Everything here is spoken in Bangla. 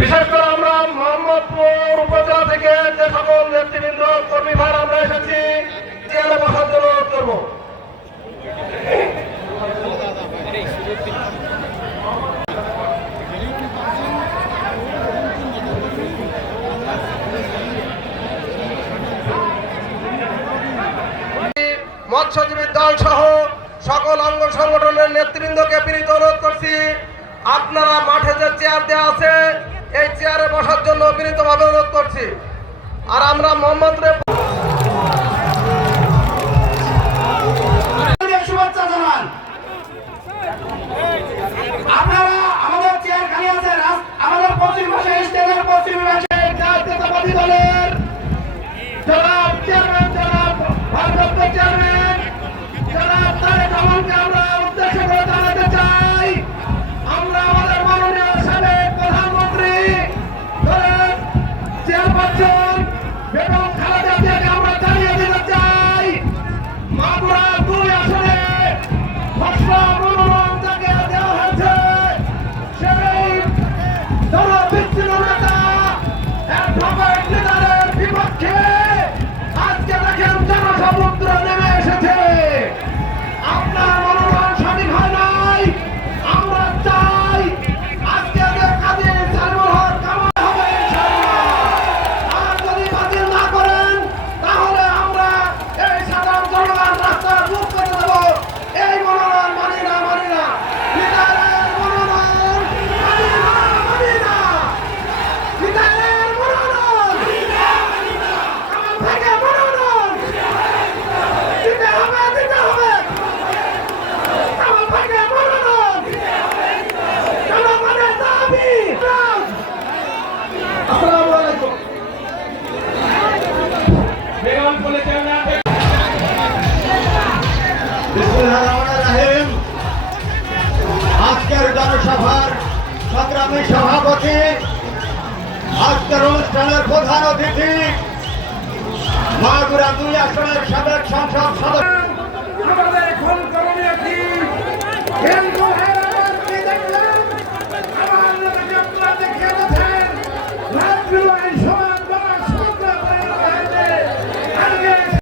বিশেষ করে আমরা মোহাম্মদপুর উপজেলা থেকে যে সকল নেতৃবৃন্দ কর্মী ভাই আমরা এসেছি বসার জন্য করব। মৎস্যজীবীর দল সহ সকল অঙ্গ সংগঠনের নেতৃবৃন্দকে পীড়িত অনুরোধ করছি। আপনারা মাঠে যে চেয়ার দেওয়া আছে, এই চেয়ারে বসার জন্য অবিনীতভাবে অনুরোধ করছি। আর আমরা মোহাম্মদ আজকের জনসভার সংগ্রামী সভাপতি আজকের অনুষ্ঠানের প্রধান অতিথি মাগুরা দুই আসনের সাবেক সংসদ সদস্য